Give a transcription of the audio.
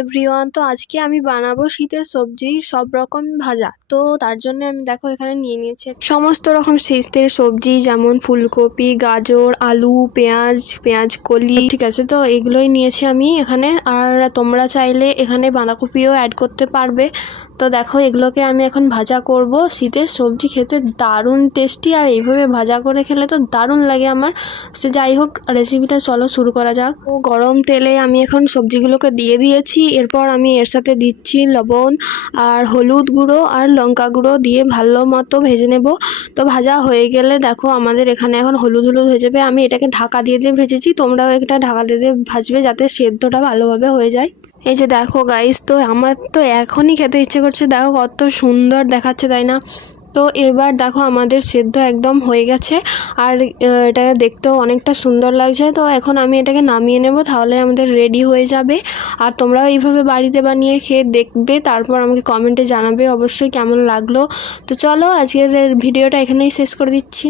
Everyone, তো আজকে আমি বানাবো শীতের সবজি সব রকম ভাজা। তো তার জন্য আমি দেখো এখানে নিয়ে নিয়েছি সমস্ত রকম শীতের সবজি, যেমন ফুলকপি, গাজর, আলু, পেঁয়াজ কলি, ঠিক আছে। তো এগুলোই নিয়েছি আমি এখানে। আর তোমরা চাইলে এখানে বাঁধাকপিও অ্যাড করতে পারবে। তো দেখো এগুলোকে আমি এখন ভাজা করব। শীতের সবজি খেতে দারুণ টেস্টি, আর এইভাবে ভাজা করে খেলে তো দারুণ লাগে আমার। সে যাই হোক, রেসিপিটা চলো শুরু করা যাক। তো গরম তেলে আমি এখন সবজিগুলোকে দিয়ে দিয়েছি। এরপর আমি এর সাথে দিচ্ছি লবণ আর হলুদ গুঁড়ো আর লঙ্কা গুঁড়ো দিয়ে ভালো মতো ভেজে নেব। তো ভাজা হয়ে গেলে দেখো আমাদের এখানে এখন হলুদ হয়ে যাবে। আমি এটাকে ঢাকা দিয়ে ভেজেছি, তোমরাও এটা ঢাকা দিয়ে ভাজবে যাতে সেদ্ধটা ভালোভাবে হয়ে যায়। এই যে দেখো গাইস, তো আমার তো এখনই খেতে ইচ্ছে করছে। দেখো কত সুন্দর দেখাচ্ছে, তাই না? তো এবার দেখো আমাদের সেদ্ধ একদম হয়ে গেছে, আর এটা দেখতেও অনেকটা সুন্দর লাগছে। তো এখন আমি এটাকে নামিয়ে নেব, তাহলে আমাদের রেডি হয়ে যাবে। আর তোমরাও এইভাবে বাড়িতে বানিয়ে খেয়ে দেখবে, তারপর আমাকে কমেন্টে জানাবে অবশ্যই কেমন লাগলো। তো চলো আজকের ভিডিওটা এখানেই শেষ করে দিচ্ছি।